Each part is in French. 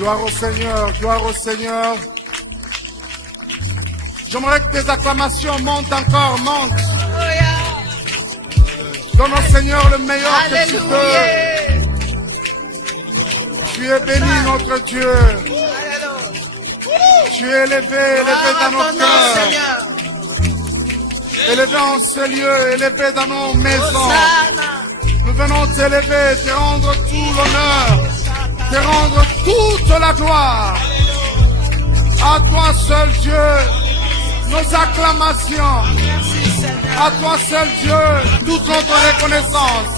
Gloire au Seigneur, gloire au Seigneur. J'aimerais que tes acclamations montent encore, montent. Donne au Seigneur le meilleur que tu peux. Tu es béni, notre Dieu. Tu es élevé, élevé dans nos cœurs. Élevé en ce lieu, élevé dans nos maisons. Nous venons t'élever, te rendre tout l'honneur, te rendre toute la gloire. À toi seul Dieu, nos acclamations. À toi seul Dieu, toute notre reconnaissance.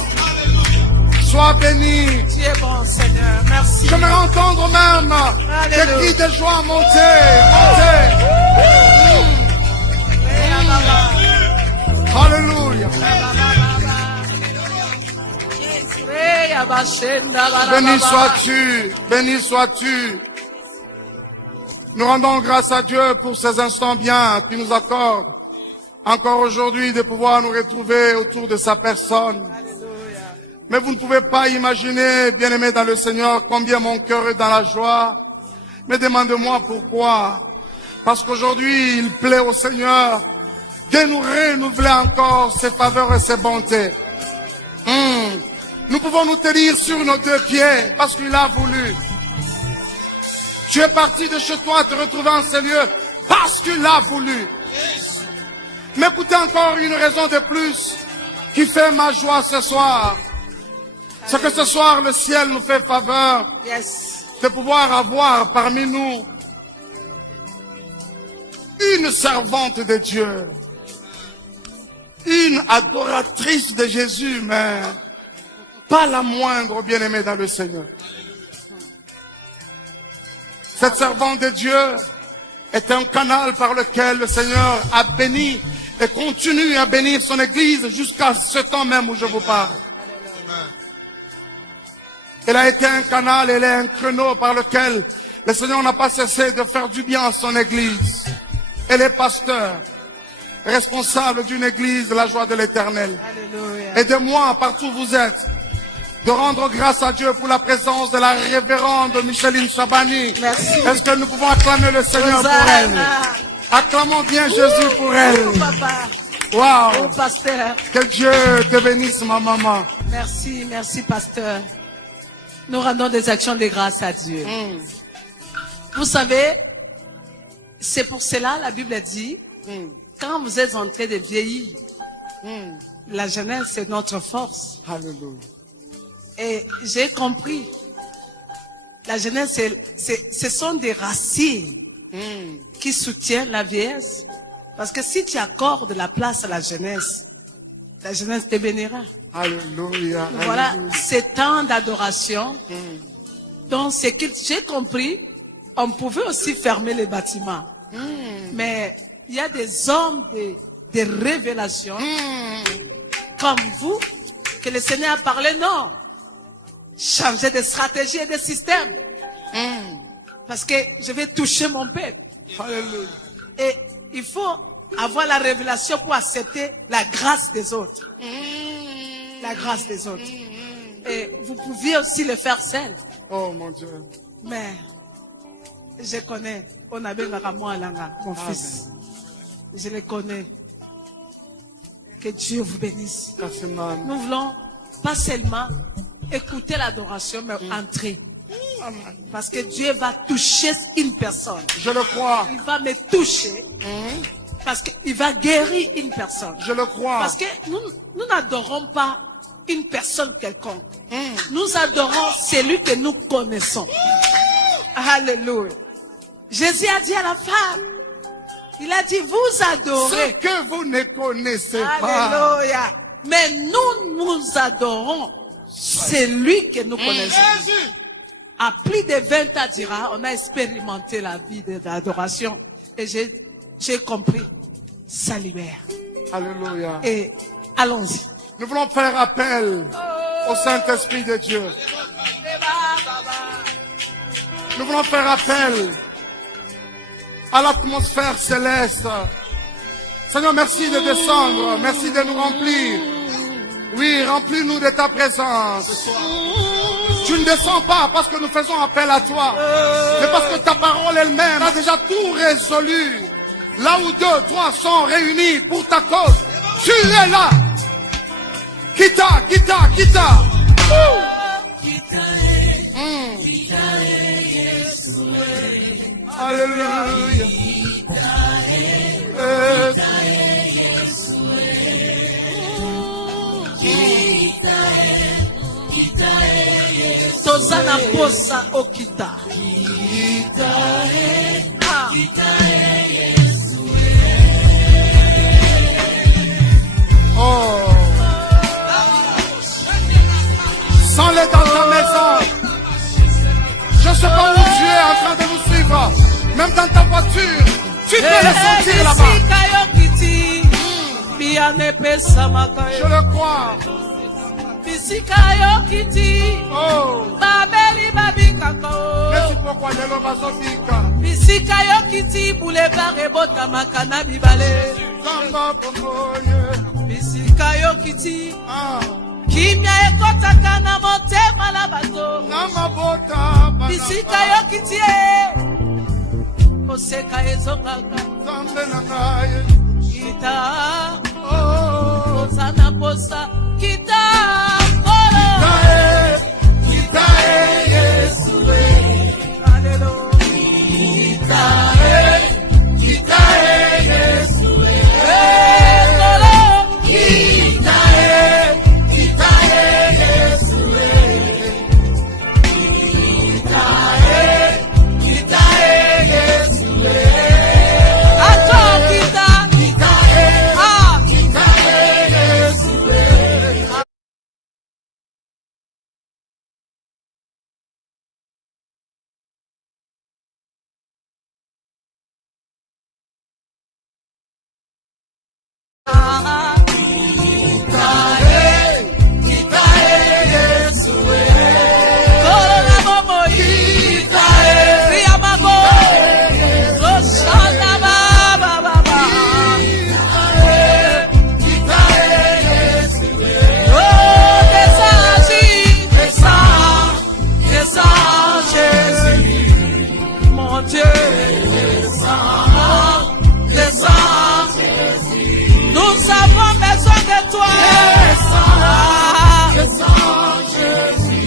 Sois béni. Tu es bon, Seigneur. Merci. Je me entendre même des cris de joie monter, monter. Alléluia. Béni sois-tu, béni sois-tu. Nous rendons grâce à Dieu pour ces instants bien qu'il nous accorde encore aujourd'hui de pouvoir nous retrouver autour de sa personne. Mais vous ne pouvez pas imaginer, bien-aimés dans le Seigneur, combien mon cœur est dans la joie. Mais demandez-moi pourquoi. Parce qu'aujourd'hui, il plaît au Seigneur de nous renouveler encore ses faveurs et ses bontés. Nous pouvons nous tenir sur nos deux pieds parce qu'il a voulu. Tu es parti de chez toi te retrouver en ces lieux parce qu'il a voulu. Mais écoutez encore une raison de plus qui fait ma joie ce soir. C'est que ce soir, le ciel nous fait faveur de pouvoir avoir parmi nous une servante de Dieu, une adoratrice de Jésus, mais pas la moindre, bien-aimée dans le Seigneur. Cette servante de Dieu est un canal par lequel le Seigneur a béni et continue à bénir son Église jusqu'à ce temps même où je vous parle. Elle a été un canal, elle est un créneau par lequel le Seigneur n'a pas cessé de faire du bien à son Église. Elle est pasteur, responsable d'une Église, la joie de l'Éternel. Aidez-moi, partout où vous êtes, de rendre grâce à Dieu pour la présence de la révérende Micheline Chabani. Merci. Est-ce que nous pouvons acclamer le Seigneur pour elle? Acclamons bien Jésus pour elle. Waouh! Pasteur. Que Dieu te bénisse, ma maman. Merci, merci, pasteur. Nous rendons des actions de grâce à Dieu. Vous savez, c'est pour cela la Bible dit, quand vous êtes en train de vieillir, la jeunesse c'est notre force. Alléluia. Et j'ai compris, la jeunesse ce sont des racines qui soutiennent la vieillesse. Parce que si tu accordes la place à la jeunesse te bénira. Alléluia. Voilà, ces temps d'adoration. Donc, ce que j'ai compris, on pouvait aussi fermer les bâtiments. Mais il y a des hommes de révélation comme vous, que le Seigneur a parlé, non. Changer de stratégie et de système. Parce que je vais toucher mon peuple. Alléluia. Et il faut avoir la révélation pour accepter la grâce des autres. La grâce des autres. Et vous pouviez aussi le faire seul. Oh mon Dieu. Mais je connais. On avait mon fils. Je le connais. Que Dieu vous bénisse. Nous voulons pas seulement écouter l'adoration, mais entrer. Parce que Dieu va toucher une personne. Je le crois. Il va me toucher. Parce qu'il va guérir une personne. Je le crois. Parce que nous n'adorons pas une personne quelconque. Nous adorons celui que nous connaissons. Alléluia. Jésus a dit à la femme, il a dit, vous adorez ce que vous ne connaissez pas. Alléluia. Mais nous adorons celui que nous connaissons. À plus de 20 ans, dira, on a expérimenté la vie de l'adoration. Et j'ai compris. Ça libère. Alléluia. Et allons-y. Nous voulons faire appel au Saint-Esprit de Dieu. Nous voulons faire appel à l'atmosphère céleste. Seigneur, merci de descendre. Merci de nous remplir. Oui, remplis-nous de ta présence. Tu Tu ne descends pas parce que nous faisons appel à toi, mais parce que ta parole elle-même a déjà tout résolu. Là où 2, 3 sont réunis pour ta cause, tu es là. Kita. Alléluia. Tozana posa okita. Oh. Sens-les dans ta maison. Je ne sais pas où tu es en train de nous suivre. Même dans ta voiture, tu peux les sentir là-bas. Je le crois. Oh. Mais tu pourquoi il y a le bazooka? Bisika yo kiti boulevard ebota makana bibale. Bisika yo kiti. Kimia ekotaka na motema la bato. Bisika yo kiti Koseka ezongaka. Kita. Sana posa. Kita. Kita Yesu. Alléluia. Kita Yesu.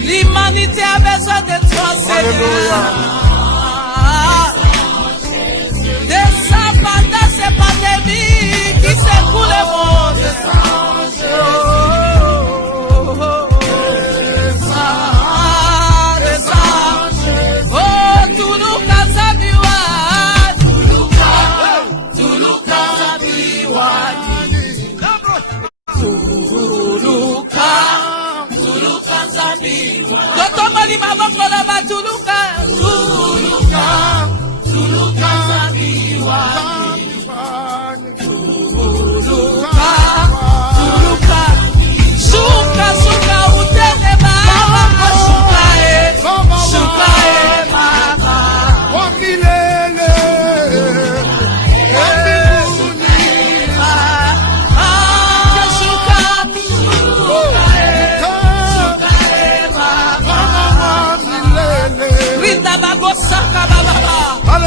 L'humanité a besoin de toi, Seigneur. Descends pendant ces pandémies qui secouent le monde.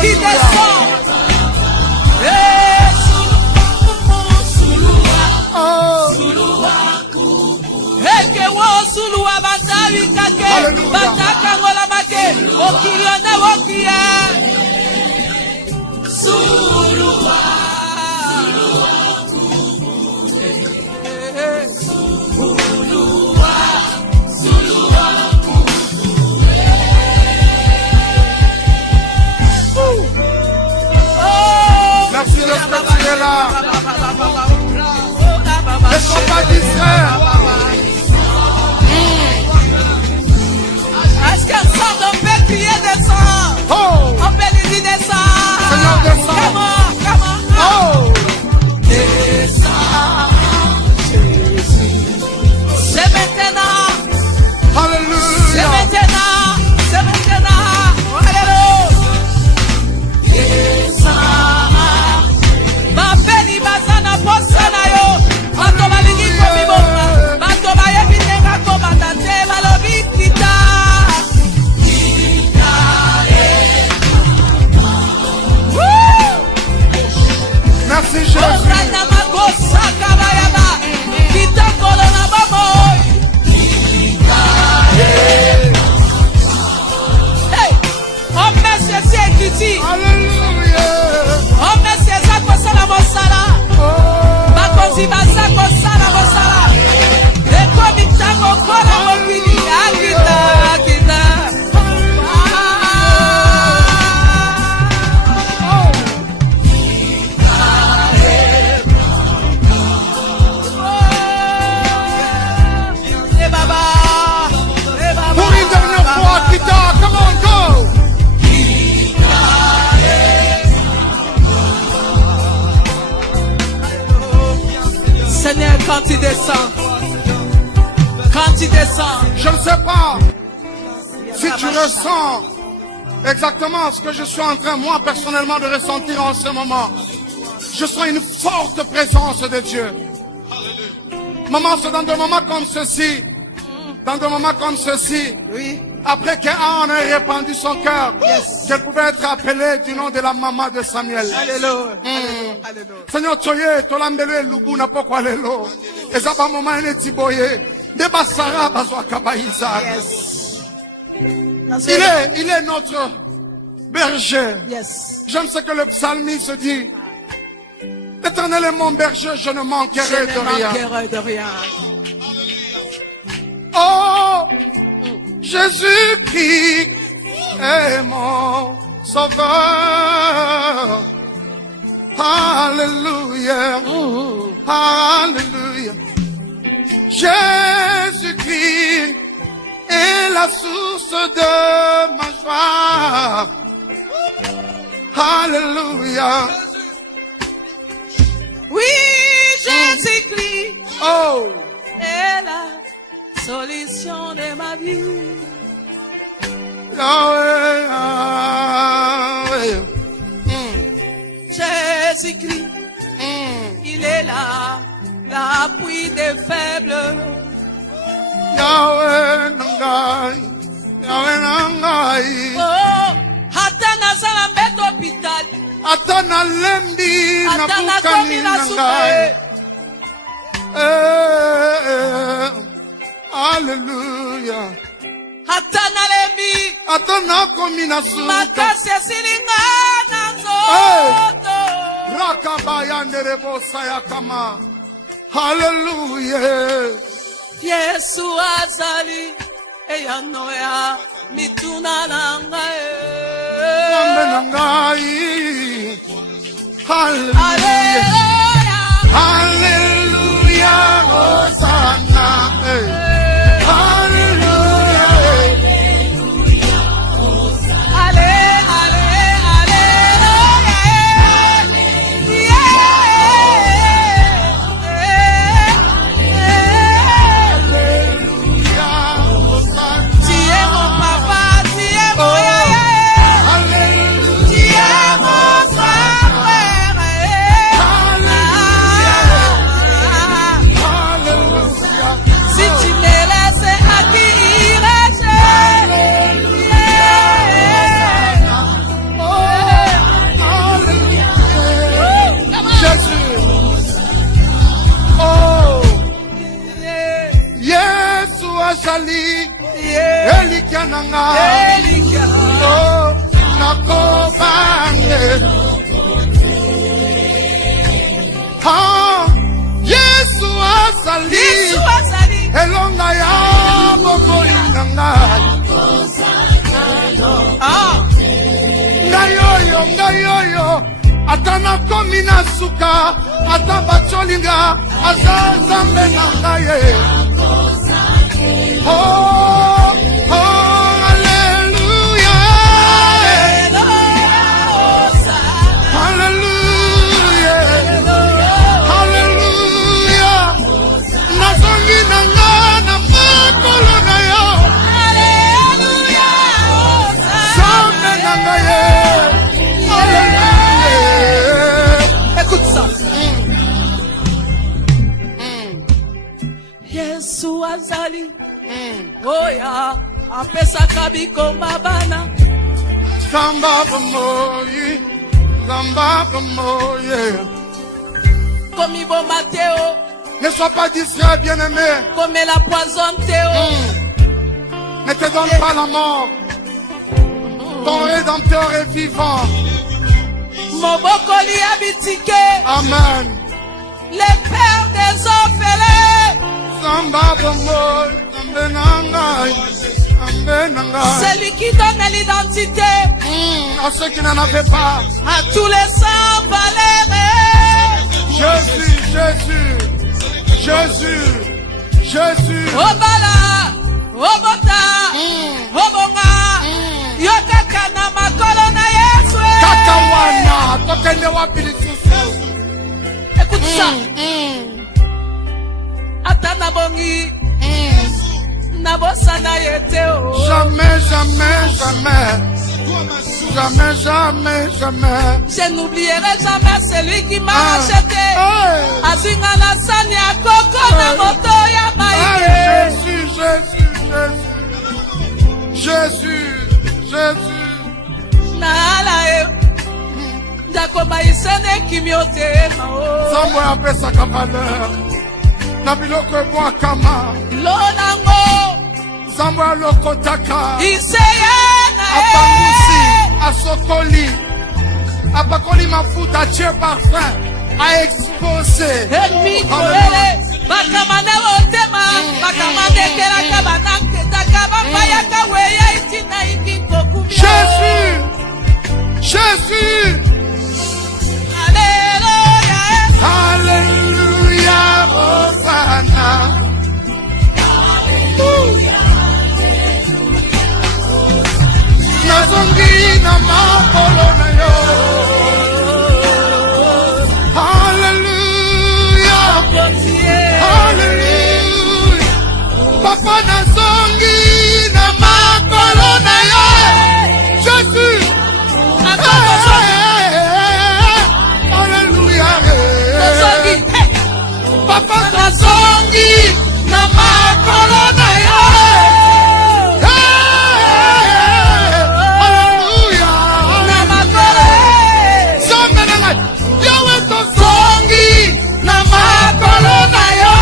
Qui descend. Ne sois pas distrait. Est-ce qu'un sang on peut crier descend? Oh. On peut lui dire descend. Seigneur, descends. Comment? Oh. Descends, Jésus. C'est maintenant. Alléluia. C'est maintenant. Alléluia. Descends. Ma peine, il va s'en apporter. ici. Alléluia. Oh, merci à ça qu'on s'en a mon sala. Bakosi basa qu'on s'en a mon sala. Et comme il t'a mon corps à mon fili. Akita, akita. Pour une dernière fois, Kita, come on, go. Seigneur, quand tu descends, je ne sais pas si tu ressens exactement ce que je suis en train, moi, personnellement, de ressentir en ce moment. Je sens une forte présence de Dieu. Maman, c'est dans des moments comme ceci, oui, après qu'Anne ait répandu son cœur, Yes. qu'elle pouvait être appelée du nom de la maman de Samuel. alléluia, alléluia. Seigneur, toye, tolambele, lubu, na pokwa lelo. Eza ba moment ene tiboye. Deba Sarah, bazwa kabaïza. Yes. Il est notre berger. Yes. J'aime ce que le psalmiste dit. L'Éternel est mon berger, je ne Je manquerai de ne rien. manquerai de rien. Oh, Jésus-Christ est mon sauveur. Alléluia. Alléluia. Jésus-Christ est la source de ma joie. Alléluia. Oui, Jésus-Christ Oh, est la solution de ma vie. Yahweh, Yahweh. Jésus-Christ, il est là, l'appui des faibles. Yahweh Nangai, Yahweh Nangai. Oh, hata nazala mbeto hôpital, Ata na lembi na hata bukani nakomi na Nangai. soupe, Alléluia. hata nalemi, Ata na komi na suka. makasi esilinga na nzoto. Rakabaya nerebo sayakama. Hallelujah. Yesu azali, eyano ya mituna na ngai. Ambe Nangai. Hallelujah. Alleluia. Hallelujah. Hosanna. Hallelujah. Ale, ale, alleluia. Hallelujah. Hosanna. Tu es mon papa, tu es mon yaya, Hallelujah. tu es mon grand frère. Hallelujah. Si tu me laisses à qui irai-je? Jésus. Oh, Yesu azali. Elikiananga. Oh, nakobange. Ah, Yesu azali. Elonga ya bokoinanga. Ngayoyo. Atana komi na suka. Ata bacholinga. Aza nzambe na ngaye. Oh, hallelujah. Hallelujah. Hallelujah. Nazongi nanga na makolo na yo. Nzambe na ngaye. Hallelujah. Écoute ça. Yesu azali, oya, apesaka bikoma bana. Zamba bomoyi. Zamba bomoyi. Komi bo Matteo, Ne sois pas distrait, bien-aimé. comme la poison Théo. Ne te donne pas la mort. Ton Rédempteur est vivant. Mobokoli abitike. Amen. Le Père des orphelins. Samba bongo, Zambe nangai, Zambe nangai. Celui qui donne l'identité À ceux qui n'en avaient pas. à tous les sans valeurs. Jésus, Jésus, Jésus, Jésus. Obala, Obota, Obonga, Yokaka na makolo na Yesu. Kakawana, tokende wapi lisusu. Écoute ça. Atana bongi, nabosana yete o. Jamais, jamais, jamais. Jamais, jamais, jamais. Je n'oublierai jamais celui qui m'a acheté. Azinga na sani ya koko na moto ya maïke. Jésus, Jésus, Jésus. Jésus, Jésus. Naala e. Ndako maïsene kimiote mao. Zambo ya pesa ka valeur. Na biloko ebwakama. Lonango. Zambo ya lokotaka. Iseyana e. Apangusi, asokoli. Apakoli mafuta, Dieu parfum. A exposé. Emi kolele. Bakamane otema. Bakamane keraka banake. Takaba bayaka weya itina iki kokumia. Jésus, Jésus. Alléluia. Alléluia, Hosanna. Nazongi na makolo na yo. Alléluia, Alléluia. Papa nazongi na makolo na yo. Jésus. Alléluia. Papa nazongi na makolo na yo. Alléluia. Zombe na ngai. Yawe tozongi na makolo na yo.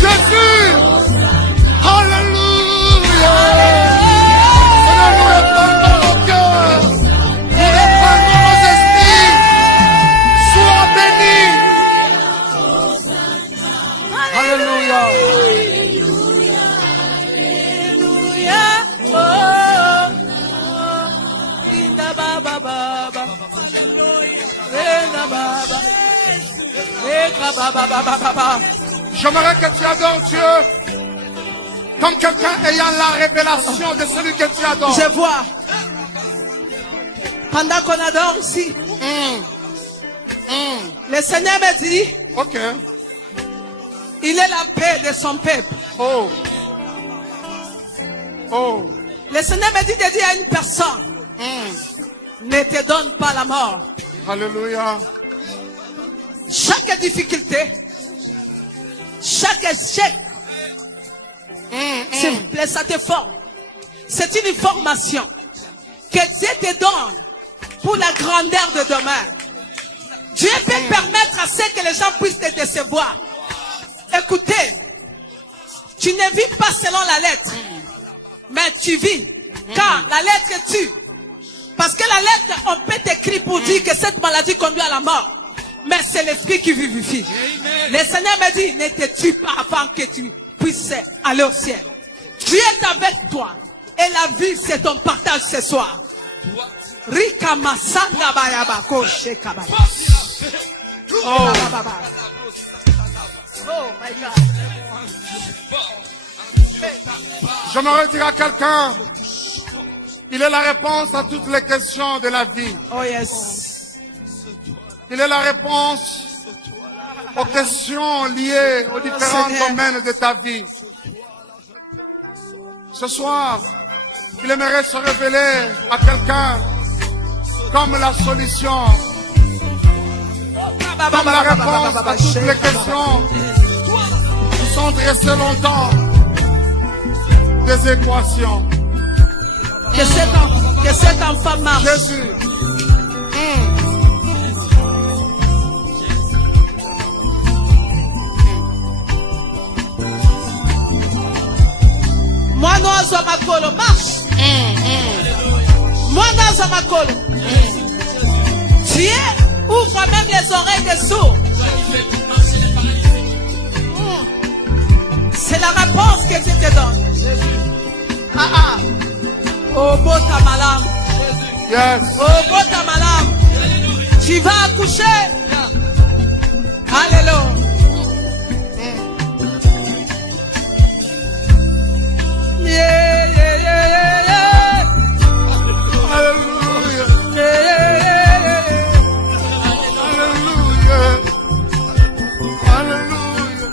Jésus. Alléluia. Seigneur, nous répandons nos cœurs. Nous répandons nos esprits. Sois béni. Alléluia. J'aimerais que tu adores Dieu comme quelqu'un ayant la révélation de celui que tu adores. Je vois. Pendant qu'on adore ici, le Seigneur me dit, Ok. il est la paix de son peuple. Oh. Oh. Le Seigneur me dit de dire à une personne, ne te donne pas la mort. Alléluia. Chaque difficulté, chaque échec, s'il vous plaît, ça te forme. C'est une formation que Dieu te donne pour la grandeur de demain. Dieu peut permettre à ce que les gens puissent te décevoir. Écoutez, tu ne vis pas selon la lettre, mais tu vis quand la lettre tue. Parce que la lettre, on peut t'écrire pour dire que cette maladie conduit à la mort. Mais c'est l'esprit qui vivifie. Le Seigneur me dit, ne te tue pas avant que tu puisses aller au ciel. Dieu est avec toi. Et la vie, c'est ton partage ce soir. Rika masanda bayaba koshe kabaya. Oh my God. J'aimerais dire à quelqu'un, il est la réponse à toutes les questions de la vie. Oh yes. Il est la réponse aux questions liées aux différents domaines de ta vie. Ce soir, il aimerait se révéler à quelqu'un comme la solution, comme la réponse à toutes les questions qui sont dressées longtemps, des équations. Que cet enfant marche. Jésus. Moi, non, makolo marche. Mwana Zamakolo. Dieu ouvre même les oreilles des sourds. C'est la réponse que Dieu te donne. Oh, Bota Malam. Yes. Oh, Bota Malam. Tu vas accoucher. Alléluia. Yeah, yeah, yeah, yeah, yeah. Hallelujah. Yeah, yeah, yeah, Hallelujah. Hallelujah.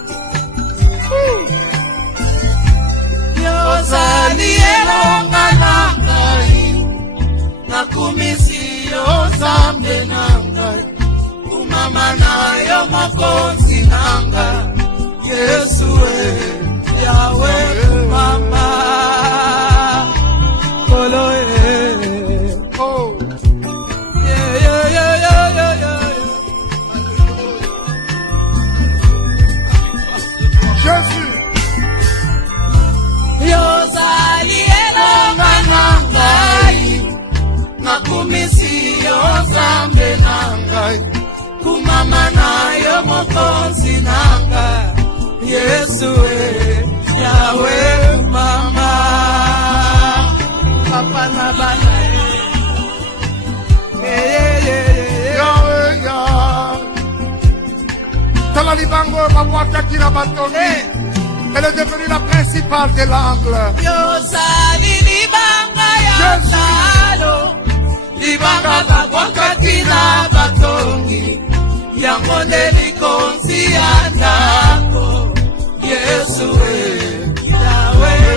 yeah. Yozali elonga na ngai, nakumisi yo Nzambe na ngai, kumama na yo mokonzi na ngai, Yesu Yahweh kumama, kolo Oh. yeah, yeah, yeah, yeah, yeah, yeah. Jésus. Yozali elonga na ngai, nakumisi yo Nzambe na ngai, kumama na yo mokonzi na ngai, Yesu Yahweh kumama, papa na bana Yahweh, Yahweh. Tala libango mabwaka kina batongi. Elle est devenue la principale des langues. Yozali libanga ya Jésus. talo, libanga babwakati na batongi, yango nde likonzi ya ndako, Yesu Yahweh,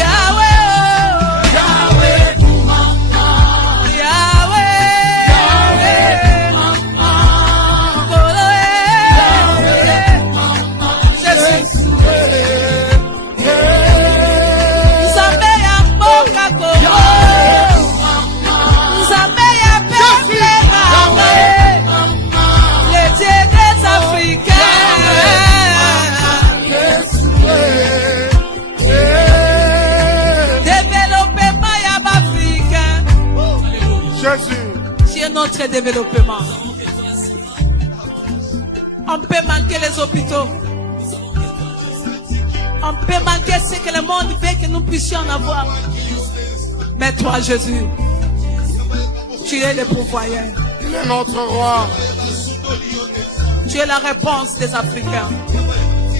Yahweh, Yahweh kumama, Yahweh, Yahweh mama, kolo Yahweh mama, Jésus. Nzambe ya mboka Kongo, Nzambe ya peuple nanga, le Dieu des Africains, développement ya b'Africain. Jésus. Tu es notre développement. On peut manquer les hôpitaux. On peut manquer ce que le monde veut que nous puissions en avoir. Mais toi, Jésus, tu es le pourvoyeur. Il est notre roi. Tu es la réponse des Africains.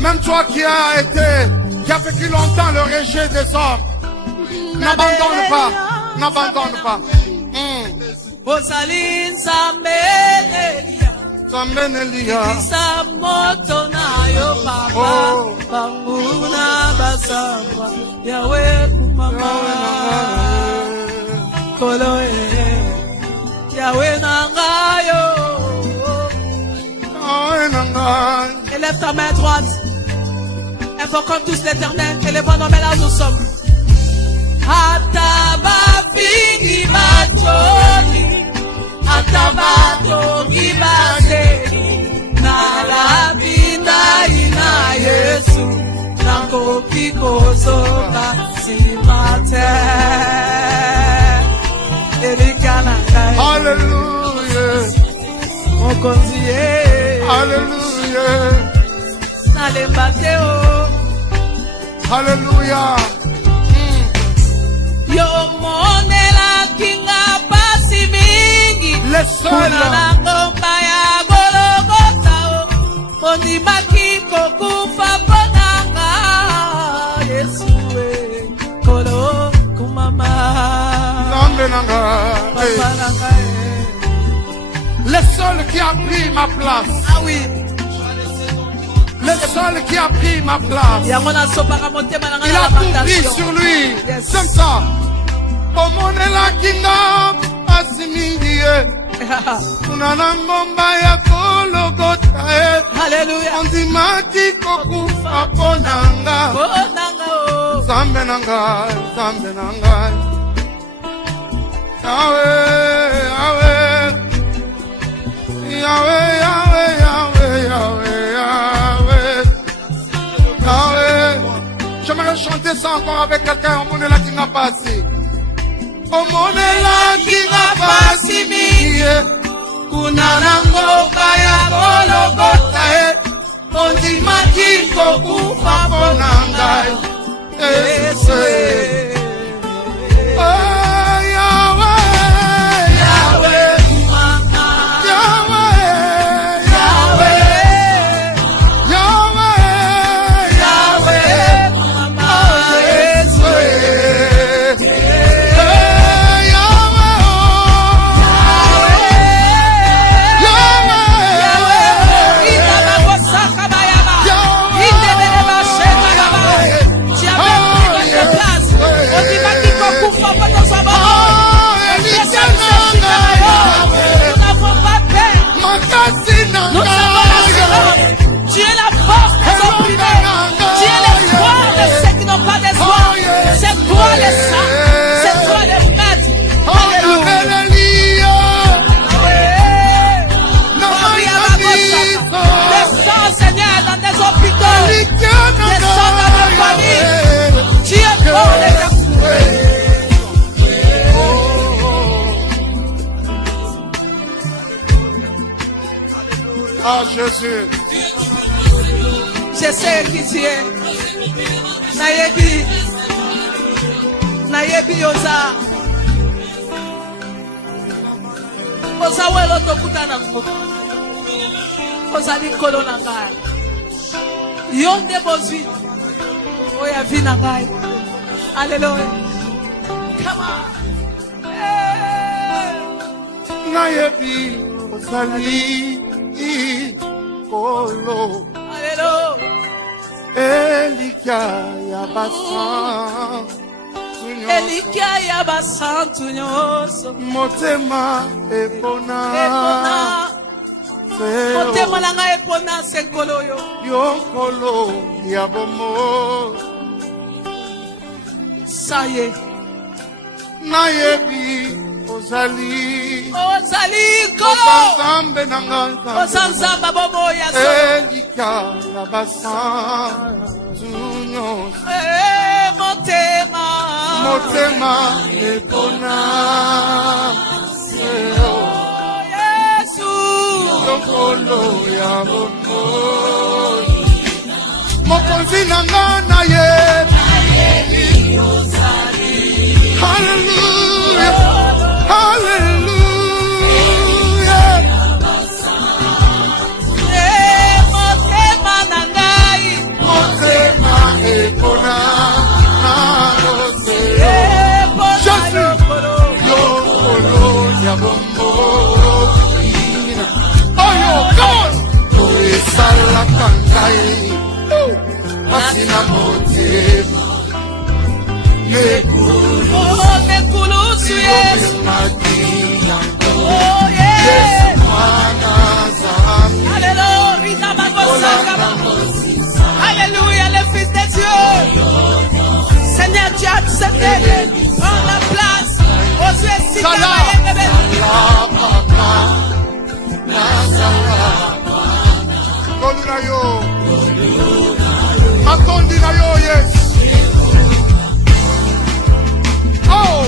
Même toi qui as vécu longtemps le rejet des hommes, n'abandonne pas. N'abandonne pas. Ozali Nzambe Elia, Elia. Isa moto na yo papa, Oh. banguna basamba, Yahweh kumama, kolo Yahweh nangayo. Élève ta main droite. Invoquons tous l'Éternel. Élevons nos mains là où nous sommes. Ataba fingi bachoni, ataba togi bazeli, na la vida ina Yesu, nakoki kozoka simate. Elikana kai. Hallelujah. Mokonzi Hallelujah. nalemba o. Hallelujah. Yo monela kinga pasi mingi, Les seuls. na ngomba ya Golgotha o, ondimaki kokufa ponanga, Yesu kolo kumama, Nzambe nanga. papa nanga Le seul qui a pris ma place. Ah oui. Le seul qui a pris ma place. Yango na sopaka motema nanga Il na a tout pris lamentation. sur lui. Yes. Comme ça. Omonela kinga asimingi Unana ngomba ya Golgotha Hallelujah. ondimaki kokufa ponanga. Ponanga o. Zambe nanga, zambe nanga. Yahweh, Yahweh. Yahweh, Yahweh, Yahweh, Yahweh, Yahweh. Yahweh. J'aimerais chanter ça encore avec quelqu'un. On est là qui n'a pas assez. omonelaki na pasi mingi kuna na mboka ya Golgotha ondimaki kokufa mpo na ngai Yesu Ah, Jésus. Je sais qui tu es. Nayebi yoza. Oza welo tokuta nango. Oza likolo na ngai. Yonde bozwi. Oya vi na ngai. Alléluia. Come on. Nayebi ozali kolo. Alléluia. Elikia ya basan. Elikia ya basantu nyonso. Motema epona. Motema na ngai epona senkolo yo. Yokolo ya bomo. Saye. Nayebi ozali kolo. Ozanzambe na ngai. Ozanzamba bomo ya so. Elikia ya basan. Nyonso. Motema epona. Yesu. Yokolo ya bomo. Mokonzi na ngai na ye. Hallelujah. Hallelujah. Motema na ngai. Motema epona. Sala kangai masina motema Mekulu Yesu Matia Oh yes Yesu mwana zambi Alléluia Alléluia le fils de Dieu Seigneur tu as accepté prends la place aux yeux si Goluna yo, Matondi na yo, yes. Oh.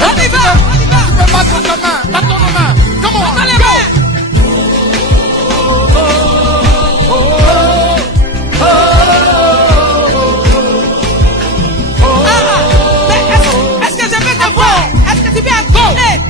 On y va. Tu peux battre ta main, batte ton main. Come on, go. Est-ce que je peux te voir? Est-ce que tu viens entendre?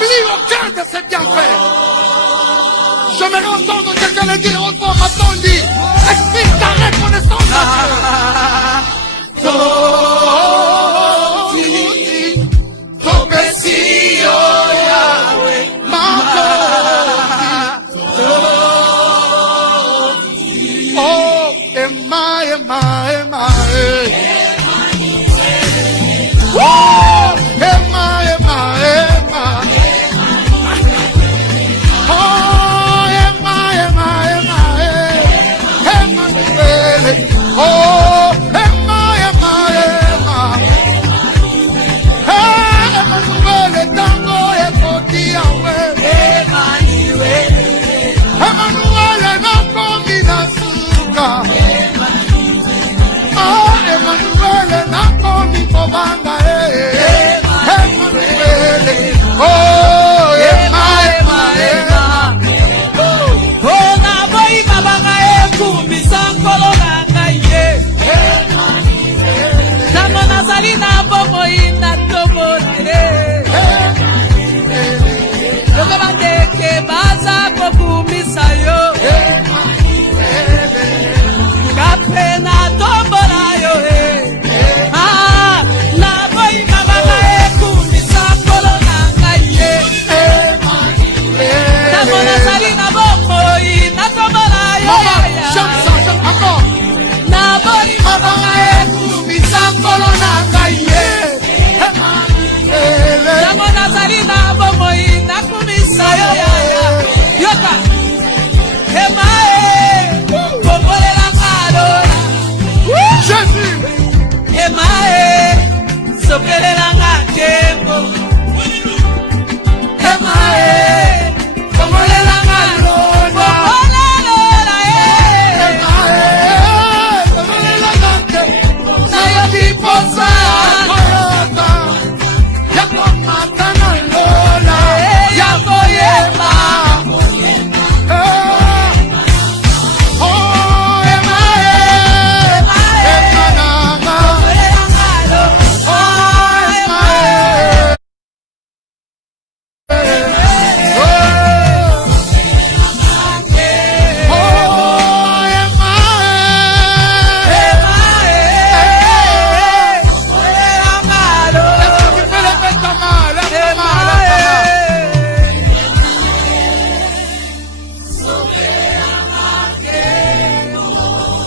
n'oublie aucun de ses bienfaits. J'aimerais entendre quelqu'un le dire au fond, maintenant dit, exprime ta reconnaissance à Dieu.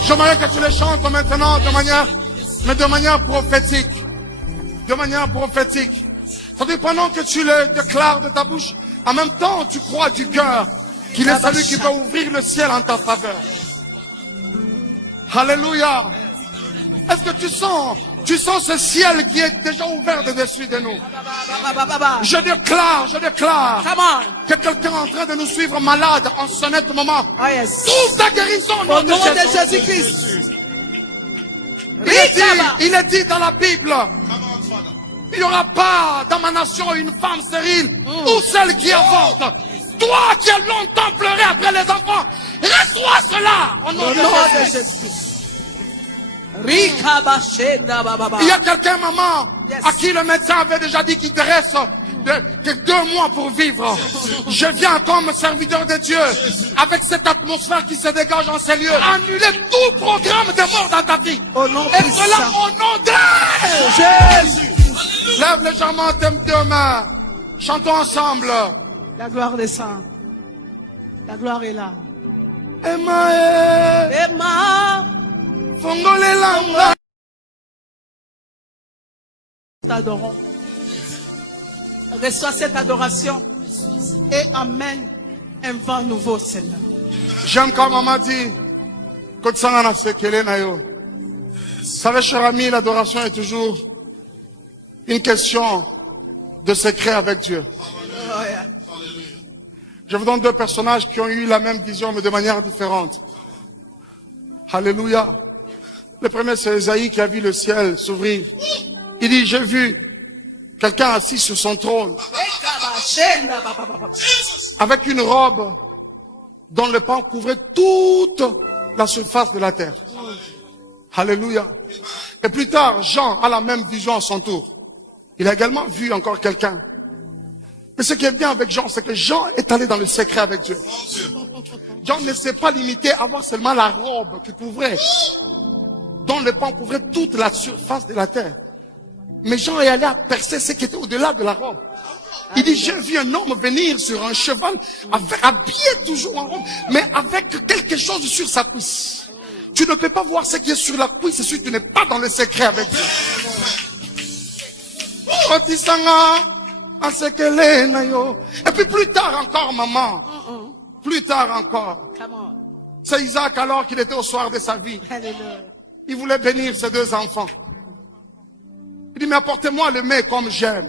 J'aimerais que tu les chantes maintenant de manière prophétique. De manière prophétique. C'est-à-dire pendant que tu le déclares de ta bouche, en même temps tu crois du cœur qu'il est celui qui va ouvrir le ciel en ta faveur. Alléluia. Est-ce que tu sens ce ciel qui est déjà ouvert de-dessus de nous? Je déclare que quelqu'un est en train de nous suivre malade en ce net moment. Oh yes. Trouve ta guérison Au nom de Jésus-Christ. Il est dit dans la Bible, il n'y aura pas dans ma nation une femme stérile ou celle qui avorte. Toi qui as longtemps pleuré après les enfants, reçois cela au nom de Jésus. Il y a quelqu'un, maman, à qui le médecin avait déjà dit qu'il te reste que 2 mois pour vivre. Je viens comme serviteur de Dieu, avec cette atmosphère qui se dégage en ces lieux, annuler tout programme de mort dans ta vie. Au nom Et cela au nom de Jésus. Lève légèrement tes 2 mains. Chantons ensemble. La gloire descend. La gloire est là. Emma. Fongolela. T'adorons. Reçois cette adoration et amène un vent nouveau, Seigneur. J'aime quand maman dit, savez, cher ami, l'adoration est toujours une question de secret avec Dieu. Je vous donne 2 personnages qui ont eu la même vision, mais de manière différente. Alléluia. Le premier, c'est Esaïe qui a vu le ciel s'ouvrir. Il dit, j'ai vu quelqu'un assis sur son trône, avec une robe dont le pan couvrait toute la surface de la terre. Alléluia. Et plus tard, Jean a la même vision à son tour. Il a également vu encore quelqu'un Mais ce qui est bien avec Jean, c'est que Jean est allé dans le secret avec Dieu. Jean ne s'est pas limité à voir seulement la robe qui couvrait, dont le pan couvrait toute la surface de la terre. Mais Jean est allé à percer ce qui était au-delà de la robe. Il dit, j'ai vu un homme venir sur un cheval, habillé toujours en robe, mais avec quelque chose sur sa cuisse. Tu ne peux pas voir ce qui est sur la cuisse si tu n'es pas dans le secret avec Dieu. Et puis plus tard encore, maman. Plus tard encore. C'est Isaac alors qu'il était au soir de sa vie. Il voulait bénir ses deux enfants. Il dit, mais apportez-moi le mets comme j'aime.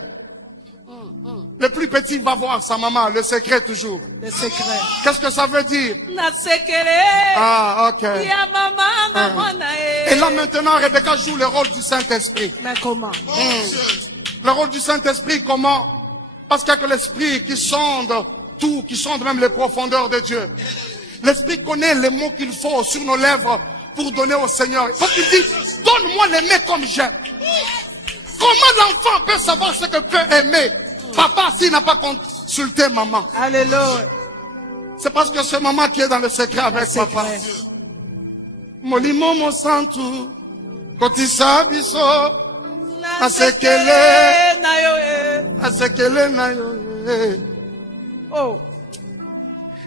Le plus petit va voir sa maman, le secret toujours. Le secret. Qu'est-ce que ça veut dire? Ah, ok. Et là maintenant, Rebecca joue le rôle du Saint-Esprit. Mais comment? Le rôle du Saint-Esprit, comment? Parce qu'il y a que l'Esprit qui sonde tout, qui sonde même les profondeurs de Dieu. L'Esprit connaît les mots qu'il faut sur nos lèvres pour donner au Seigneur. Parce qu'il dit, donne-moi les mets comme j'aime. Comment l'enfant peut savoir ce que peut aimer papa s'il n'a pas consulté maman? Alléluia. C'est parce que c'est maman qui est dans le secret avec papa. Molimo mo santu kotisa biso asekele na yo. Oh.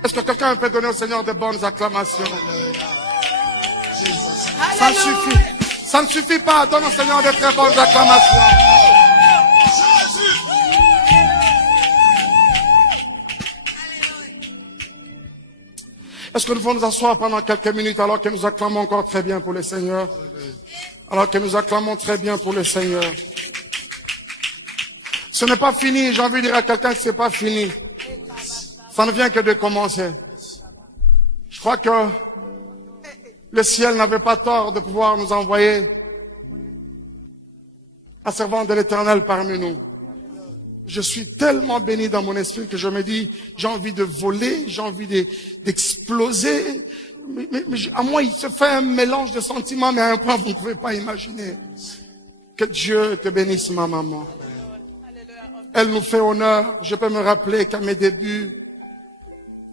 Est-ce que quelqu'un peut donner au Seigneur de bonnes acclamations? Ça suffit. Ça ne suffit pas. Donne au Seigneur de très bonnes acclamations. Est-ce que nous pouvons nous asseoir pendant quelques minutes alors que nous acclamons encore très bien pour le Seigneur? Alors que nous acclamons très bien pour le Seigneur. Ce n'est pas fini. J'ai envie de dire à quelqu'un que ce n'est pas fini. Ça ne vient que de commencer. Je crois que le ciel n'avait pas tort de pouvoir nous envoyer un servant de l'Éternel parmi nous. Je suis tellement béni dans mon esprit que je me dis, j'ai envie de voler, j'ai envie d'exploser. Mais à moi, il se fait un mélange de sentiments, mais à un point, vous ne pouvez pas imaginer. Que Dieu te bénisse, ma maman. Elle nous fait honneur. Je peux me rappeler qu'à mes débuts,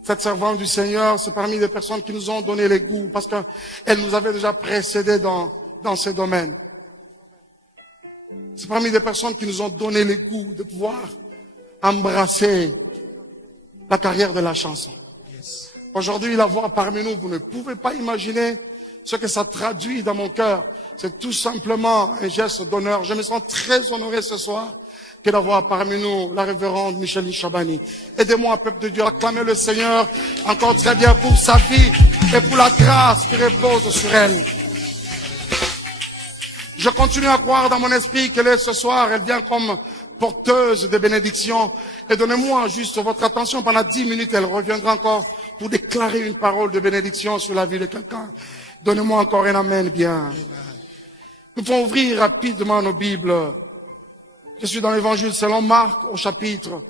cette servante du Seigneur, c'est parmi les personnes qui nous ont donné les goûts, parce qu'elle nous avait déjà précédés dans ce domaine. C'est parmi les personnes qui nous ont donné les goûts de pouvoir embrasser la carrière de la chanson. Aujourd'hui, la voir parmi nous, vous ne pouvez pas imaginer ce que ça traduit dans mon cœur. C'est tout simplement un geste d'honneur. Je me sens très honoré ce soir que d'avoir parmi nous la révérende Micheline Chabani. Aidez-moi, peuple de Dieu, à acclamer le Seigneur encore très bien pour sa vie et pour la grâce qui repose sur elle. Je continue à croire dans mon esprit qu'elle est ce soir, elle vient comme porteuse de bénédiction. Et donnez-moi juste votre attention, pendant 10 minutes, elle reviendra encore pour déclarer une parole de bénédiction sur la vie de quelqu'un. Donnez-moi encore un amen bien. Nous pouvons ouvrir rapidement nos Bibles. Je suis dans l'évangile selon Marc au chapitre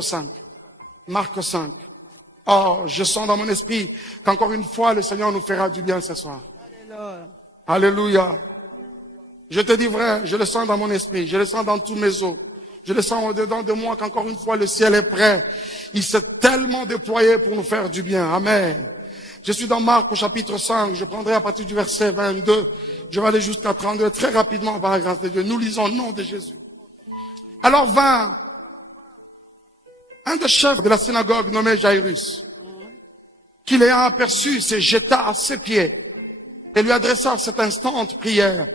5. Marc 5. Oh, je sens dans mon esprit qu'encore une fois, le Seigneur nous fera du bien ce soir. Alléluia. Alléluia. Je te dis vrai, je le sens dans mon esprit, je le sens dans tous mes os. Je le sens au-dedans de moi qu'encore une fois le ciel est prêt. Il s'est tellement déployé pour nous faire du bien. Amen. Je suis dans Marc au chapitre 5, je prendrai à partir du verset 22. Je vais aller jusqu'à 32 très rapidement par la grâce de Dieu. Nous lisons le nom de Jésus. Alors vint un des chefs de la synagogue nommé Jairus, qui l'ayant aperçu se jeta à ses pieds et lui adressa cette instante prière.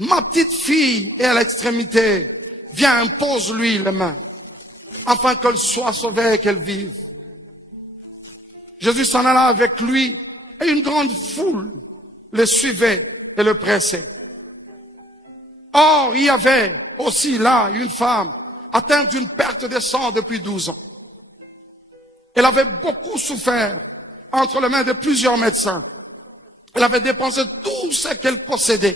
Ma petite fille est à l'extrémité. Viens, impose-lui les mains, afin qu'elle soit sauvée et qu'elle vive. Jésus s'en alla avec lui, et une grande foule le suivait et le pressait. Or, il y avait aussi là une femme atteinte d'une perte de sang depuis 12 ans. Elle avait beaucoup souffert entre les mains de plusieurs médecins. Elle avait dépensé tout ce qu'elle possédait.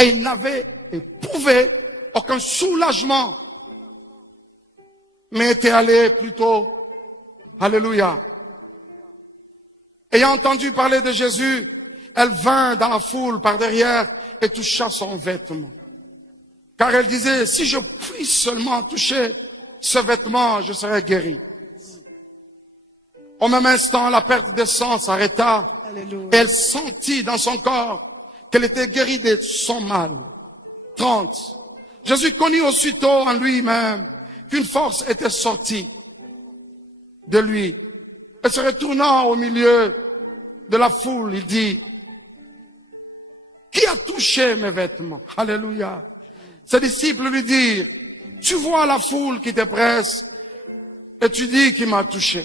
Et il n'avait éprouvé aucun soulagement, mais était allé plutôt, alléluia. Ayant entendu parler de Jésus, elle vint dans la foule par derrière et toucha son vêtement. Car elle disait, si je puis seulement toucher ce vêtement, je serai guéri. Au même instant, la perte de sang s'arrêta. Alléluia. Et elle sentit dans son corps qu'elle était guérie de son mal. 30. Jésus connut aussitôt en lui-même qu'une force était sortie de lui. Et se retournant au milieu de la foule, il dit, qui a touché mes vêtements? Alléluia. Ses disciples lui dirent, tu vois la foule qui te presse et tu dis qui m'a touché.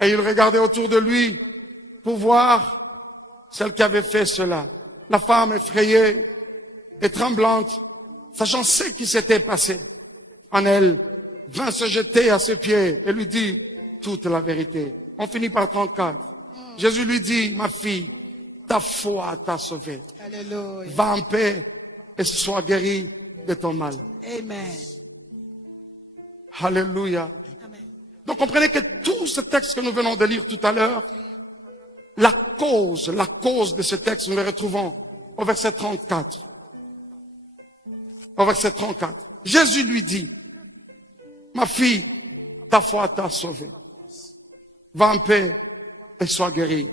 Et il regardait autour de lui pour voir celle qui avait fait cela. La femme effrayée et tremblante, sachant ce qui s'était passé en elle, vint se jeter à ses pieds et lui dit toute la vérité. On finit par 34. Jésus lui dit, ma fille, ta foi t'a sauvée. Alléluia. Va en paix et sois guérie de ton mal. Amen. Alléluia. Amen. Donc comprenez que tout ce texte que nous venons de lire tout à l'heure, la cause de ce texte, nous le retrouvons au verset 34. Au verset 34. Jésus lui dit, ma fille, ta foi t'a sauvée. Va en paix et sois guérie.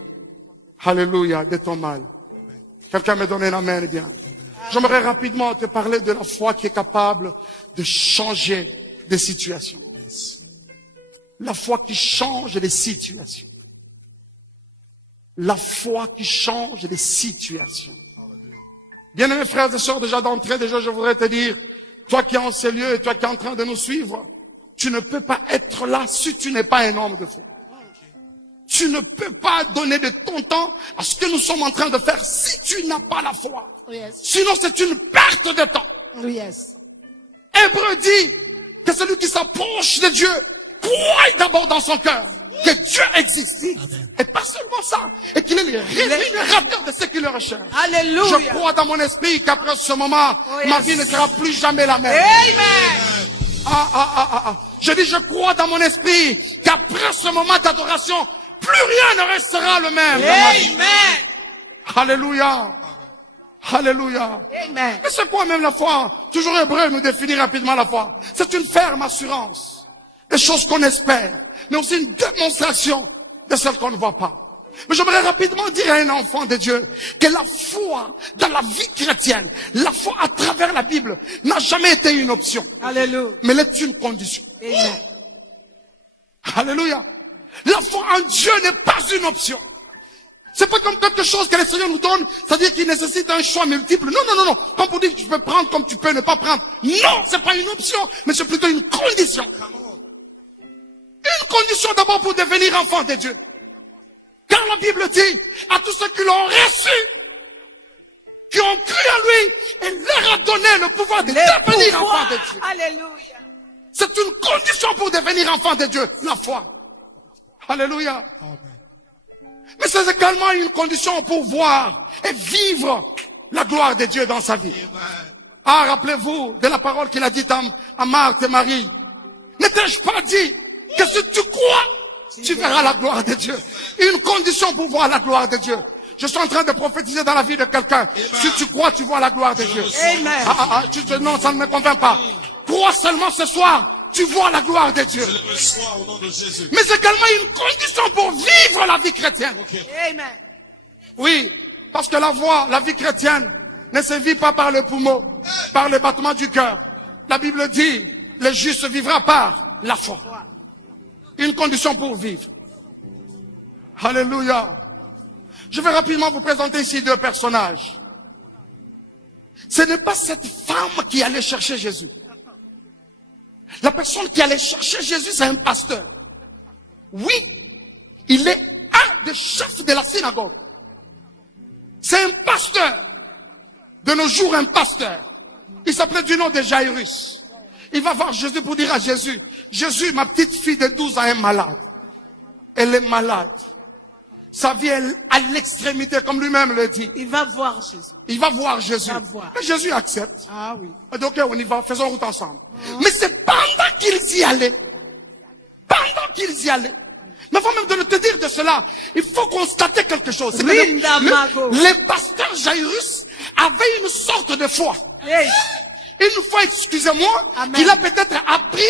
Alléluia, de ton mal. Quelqu'un me donne un amen, bien. J'aimerais rapidement te parler de la foi qui est capable de changer des situations. La foi qui change les situations. La foi qui change les situations. Bien-aimés frères et sœurs, déjà d'entrée, je voudrais te dire, toi qui es en ces lieux et toi qui es en train de nous suivre, tu ne peux pas être là si tu n'es pas un homme de foi. Tu ne peux pas donner de ton temps à ce que nous sommes en train de faire si tu n'as pas la foi. Yes. Sinon, c'est une perte de temps. Yes. Hébreu dit que celui qui s'approche de Dieu croit d'abord dans son cœur que Dieu existe. Et pas seulement ça, et qu'il est le rémunérateur de ceux qui le recherchent. Alléluia. Je crois dans mon esprit qu'après ce moment, ma vie ne sera plus jamais la même. Amen. Je dis, je crois dans mon esprit qu'après ce moment d'adoration, plus rien ne restera le même. Amen. Alléluia. Alléluia. Amen. Mais c'est quoi même la foi? Toujours Hébreu nous définit rapidement la foi. C'est une ferme assurance des choses qu'on espère, mais aussi une démonstration de celles qu'on ne voit pas. Mais j'aimerais rapidement dire à un enfant de Dieu que la foi dans la vie chrétienne, la foi à travers la Bible, n'a jamais été une option. Alléluia. Mais elle est une condition. Amen. Alléluia. La foi en Dieu n'est pas une option. C'est pas comme quelque chose que le Seigneur nous donne, c'est-à-dire qu'il nécessite un choix multiple. Non. Comme pour dire que tu peux prendre comme tu peux ne pas prendre. Non, c'est pas une option, mais c'est plutôt une condition. Une condition d'abord pour devenir enfant de Dieu. Car la Bible dit à tous ceux qui l'ont reçu, qui ont cru en lui, elle leur a donné le pouvoir de devenir enfant de Dieu. Alléluia. C'est une condition pour devenir enfant de Dieu, la foi. Alléluia. Mais c'est également une condition pour voir et vivre la gloire de Dieu dans sa vie. Ah, rappelez-vous de la parole qu'il a dite à Marthe et Marie. N'ai-je pas dit que si tu crois, tu verras la gloire de Dieu. Une condition pour voir la gloire de Dieu. Je suis en train de prophétiser dans la vie de quelqu'un. Si tu crois, tu vois la gloire de Dieu. Amen. Non, ça ne me convainc pas. Crois seulement ce soir, tu vois la gloire de Dieu. Mais c'est également une condition pour vivre la vie chrétienne. Amen. Oui, parce que la vie chrétienne ne se vit pas par le poumon, par le battement du cœur. La Bible dit, le juste vivra par la foi. Une condition pour vivre. Alléluia. Je vais rapidement vous présenter ici deux personnages. Ce n'est pas cette femme qui allait chercher Jésus. La personne qui allait chercher Jésus, c'est un pasteur. Oui, il est un des chefs de la synagogue. C'est un pasteur. De nos jours, un pasteur. Il s'appelait du nom de Jairus. Il va voir Jésus pour dire à Jésus, Jésus, ma petite fille de 12 ans est malade. Elle est malade. Sa vie est à l'extrémité, comme lui-même le dit. Il va voir Jésus. Il va voir Jésus. Et Jésus accepte. Ah oui. Donc on y va, faisons route ensemble. Mais c'est pendant qu'ils y allaient. Pendant qu'ils y allaient. Mais avant même de te dire de cela, il faut constater quelque chose. C'est que le pasteur Jairus avait une sorte de foi. Hey. Une fois, excusez-moi, Amen. qu'il a peut-être appris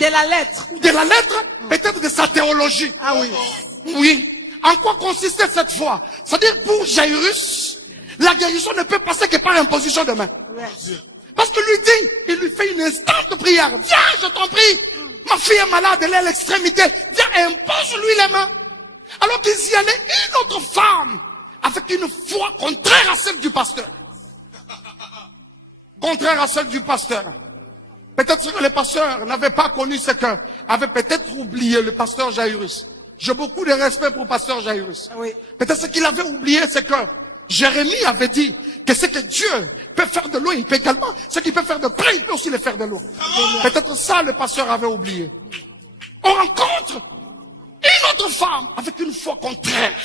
De la lettre. de la lettre, peut-être de sa théologie. Ah oui. Oui. En quoi consistait cette foi? C'est-à-dire pour Jairus, la guérison ne peut passer que par imposition de main. Ouais. Parce que lui dit, il lui fait une instante prière. Viens, je t'en prie. Ma fille est malade, elle est à l'extrémité. Viens, impose-lui les mains. Alors qu'il y allait une autre femme, avec une foi contraire à celle du pasteur. Contraire à celle du pasteur. Peut-être que le pasteur n'avait pas connu ce que, avait peut-être oublié le pasteur Jairus. J'ai beaucoup de respect pour le pasteur Jairus. Oui. Peut-être ce qu'il avait oublié, c'est que Jérémie avait dit que ce que Dieu peut faire de l'eau, il peut également, ce qu'il peut faire de près, il peut aussi le faire de l'eau. Peut-être ça, le pasteur avait oublié. On rencontre une autre femme avec une foi contraire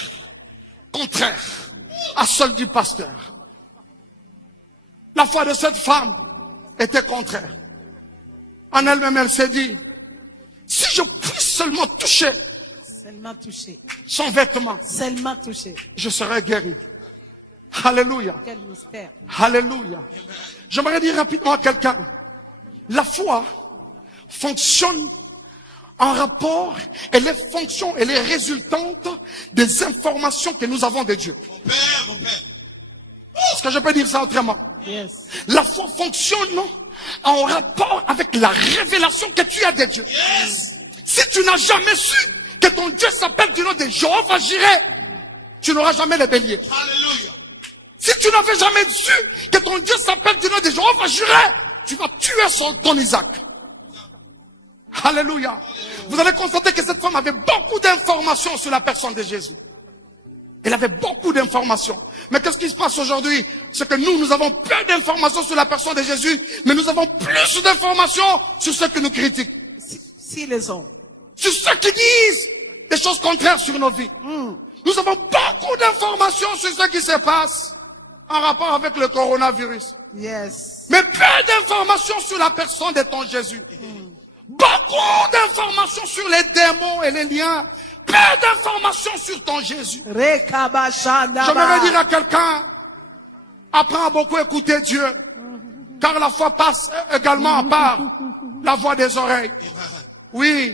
à celle du pasteur. La foi de cette femme était contraire. En elle-même, elle s'est dit, si je puisse seulement toucher Seulement touché. son vêtement, Seulement touché. je serai guéri. Alléluia. Quel mystère. Alléluia. J'aimerais dire rapidement à quelqu'un, la foi fonctionne en rapport, elle est résultante des informations que nous avons de Dieu. Mon père. Est-ce que je peux dire ça autrement? Yes. La foi fonctionne en rapport avec la révélation que tu as de Dieu. Yes. Si tu n'as jamais su que ton Dieu s'appelle du nom de Jéhovah Jireh, tu n'auras jamais les béliers. Alléluia. Si tu n'avais jamais su que ton Dieu s'appelle du nom de Jéhovah Jireh, tu vas tuer ton Isaac. Alléluia. Vous allez constater que cette femme avait beaucoup d'informations sur la personne de Jésus. Elle avait beaucoup d'informations. Mais qu'est-ce qui se passe aujourd'hui? C'est que nous avons peu d'informations sur la personne de Jésus, mais nous avons plus d'informations sur ceux qui nous critiquent. Si les hommes. Sur ceux qui disent des choses contraires sur nos vies. Nous avons beaucoup d'informations sur ce qui se passe en rapport avec le coronavirus. Yes. Mais peu d'informations sur la personne de ton Jésus. Beaucoup d'informations sur les démons et les liens. Peu d'informations sur ton Jésus. J'aimerais dire à quelqu'un, apprends à beaucoup écouter Dieu. Car la foi passe également par la voix des oreilles. Oui,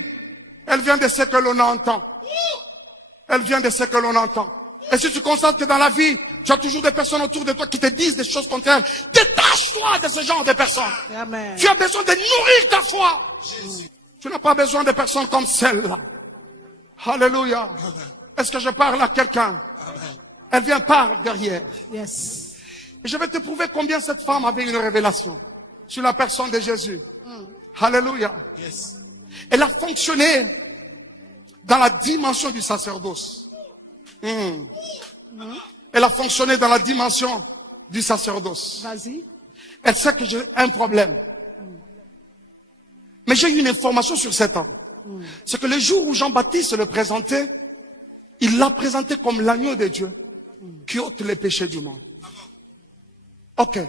elle vient de ce que l'on entend. Elle vient de ce que l'on entend. Et si tu constates que dans la vie, tu as toujours des personnes autour de toi qui te disent des choses contraires, détache-toi de ce genre de personnes. Amen. Tu as besoin de nourrir ta foi. Tu n'as pas besoin de personnes comme celle-là. Alléluia. Est-ce que je parle à quelqu'un? Elle vient par derrière. Yes. Et je vais te prouver combien cette femme avait une révélation sur la personne de Jésus. Alléluia. Yes. Elle a fonctionné dans la dimension du sacerdoce. Elle a fonctionné dans la dimension du sacerdoce. Vas-y. Elle sait que j'ai un problème. Mais j'ai une information sur cet homme. C'est que le jour où Jean-Baptiste le présentait, il l'a présenté comme l'agneau de Dieu qui ôte les péchés du monde. Ok.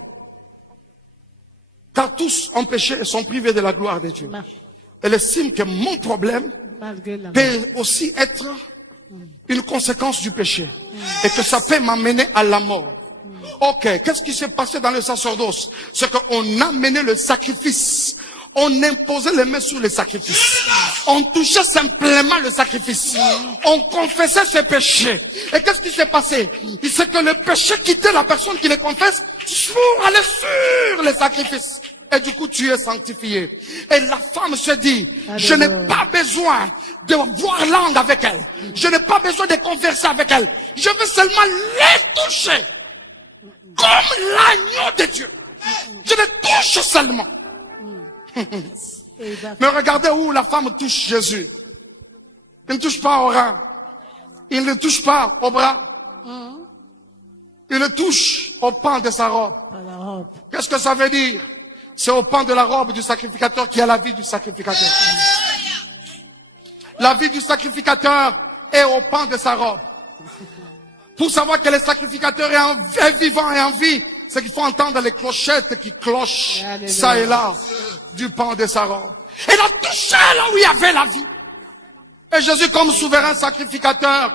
Car tous ont péché et sont privés de la gloire de Dieu. Elle estime que mon problème Malgré la peut aussi être une conséquence du péché. Et que ça peut m'amener à la mort. Ok, qu'est-ce qui s'est passé dans le sacerdoce? C'est qu'on amenait le sacrifice. On imposait les mains sur le sacrifice. On touchait simplement le sacrifice. On confessait ses péchés. Et qu'est-ce qui s'est passé? C'est que le péché quittait la personne qui le confesse pour aller sur le sacrifice. Et du coup, tu es sanctifié. Et la femme se dit, je n'ai pas besoin de voir langue avec elle. Je n'ai pas besoin de converser avec elle. Je veux seulement les toucher. Comme l'agneau de Dieu. Je les touche seulement. Mais regardez où la femme touche Jésus. Il ne touche pas au rein. Il ne touche pas au bras. Il le touche au pan de sa robe. Qu'est-ce que ça veut dire? C'est au pan de la robe du sacrificateur qui a la vie du sacrificateur. La vie du sacrificateur est au pan de sa robe. Pour savoir que le sacrificateur est vivant et en vie, c'est qu'il faut entendre les clochettes qui clochent ça et là du pan de sa robe. Elle a touché là où il y avait la vie. Et Jésus, comme souverain sacrificateur,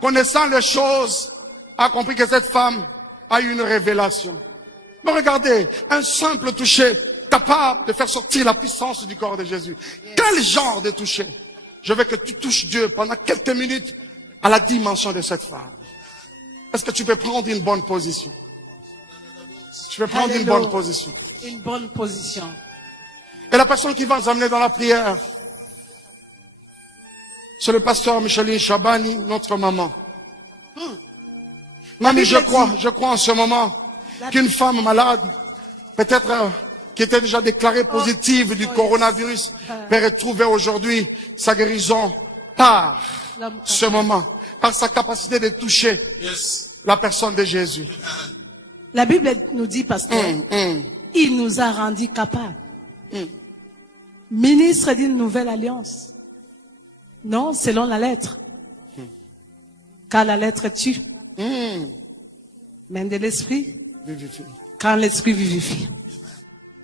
connaissant les choses, a compris que cette femme a eu une révélation. Mais regardez, un simple toucher capable de faire sortir la puissance du corps de Jésus. Quel genre de toucher? Je veux que tu touches Dieu pendant quelques minutes à la dimension de cette femme. Est-ce que tu peux prendre une bonne position? Tu peux prendre une bonne position. Une bonne position. Et la personne qui va nous amener dans la prière, c'est le pasteur Micheline Chabani, notre maman. Mamie, je crois en ce moment qu'une femme malade, peut-être qui était déjà déclarée positive du coronavirus, peut retrouver aujourd'hui sa guérison par ce moment, par sa capacité de toucher la personne de Jésus. La Bible nous dit, pasteur, il nous a rendus capables. Ministre d'une nouvelle alliance. Non, selon la lettre. Car la lettre tue. Mais de l'esprit, quand l'esprit vivifie.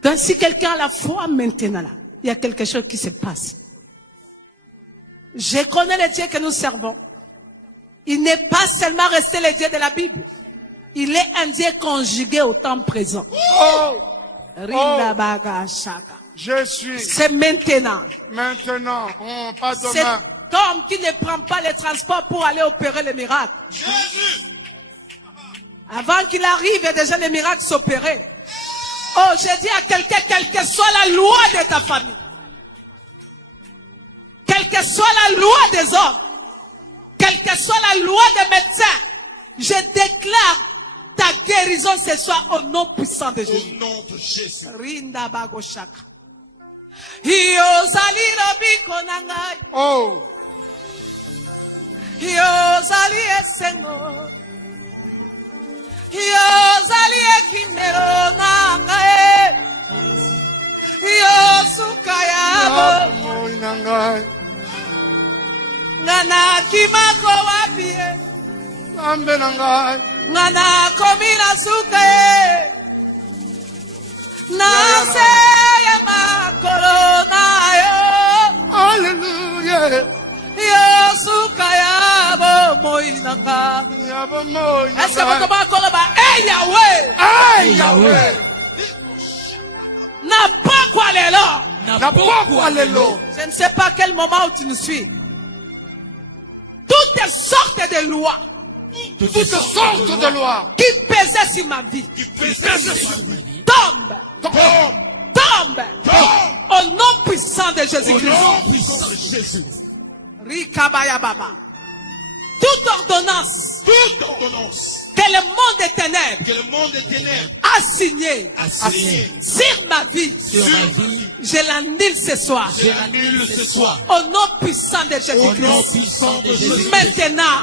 Donc si quelqu'un a la foi maintenant là, il y a quelque chose qui se passe. Je connais le Dieu que nous servons. Il n'est pas seulement resté le Dieu de la Bible. Il est un Dieu conjugué au temps présent. Je suis. C'est maintenant. Maintenant, pas demain. Cet homme qui ne prend pas les transports pour aller opérer les miracles. Avant qu'il arrive, il y a déjà les miracles s'opérer. Oh, j'ai dit à quelqu'un, quelle que soit la loi de ta famille, quelle que soit la loi des hommes, quelle que soit la loi des médecins, je déclare ta guérison ce soir au nom puissant de Jésus. Au nom de Jésus. Rinda bagoshaka. Oh. Nana kimako wapie. Ambe nangai. Nana komina suke. Nase ya makorona yo. Hallelujah. Yo suka ya bo moinanga. Est-ce que vous comprenez ba eh Yahweh? Hey Yahweh. Na pas quoi lelo. Na pourquoi lelo? Je ne sais pas quel moment où tu nous suis. Toutes sortes de lois. Toutes sortes de lois qui pesaient sur ma vie. Tombe. Au nom puissant de Jésus-Christ. Rikabaya Baba. Toute ordonnance que le monde des ténèbres a signé sur ma vie, je l'annule ce soir. Au nom puissant de Jésus-Christ. Maintenant,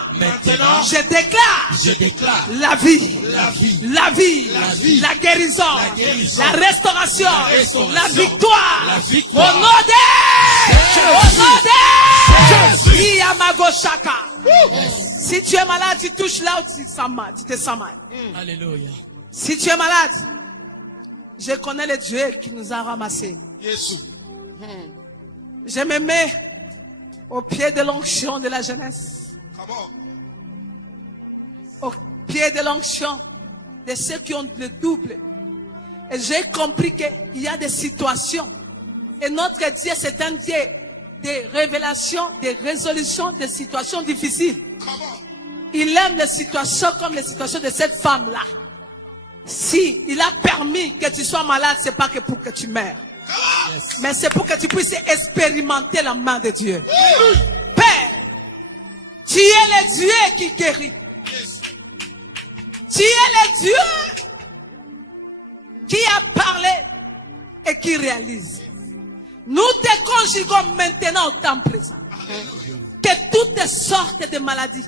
je déclare la vie, la guérison, la restauration, la victoire. Au nom de Yamagoshaka. Si tu es malade, tu touches là où tu te sens mal. Alléluia. Si tu es malade, je connais le Dieu qui nous a ramassés. Je me mets au pied de l'onction de la jeunesse. Au pied de l'onction de ceux qui ont le double. Et j'ai compris qu'il y a des situations. Et notre Dieu, c'est un Dieu des révélations, des résolutions des situations difficiles. Il aime les situations comme les situations de cette femme-là. Si il a permis que tu sois malade, c'est pas que pour que tu meurs. Mais c'est pour que tu puisses expérimenter la main de Dieu. Père, tu es le Dieu qui guérit. Tu es le Dieu qui a parlé et qui réalise. Nous te conjuguons maintenant au temps présent. Que toutes sortes de maladies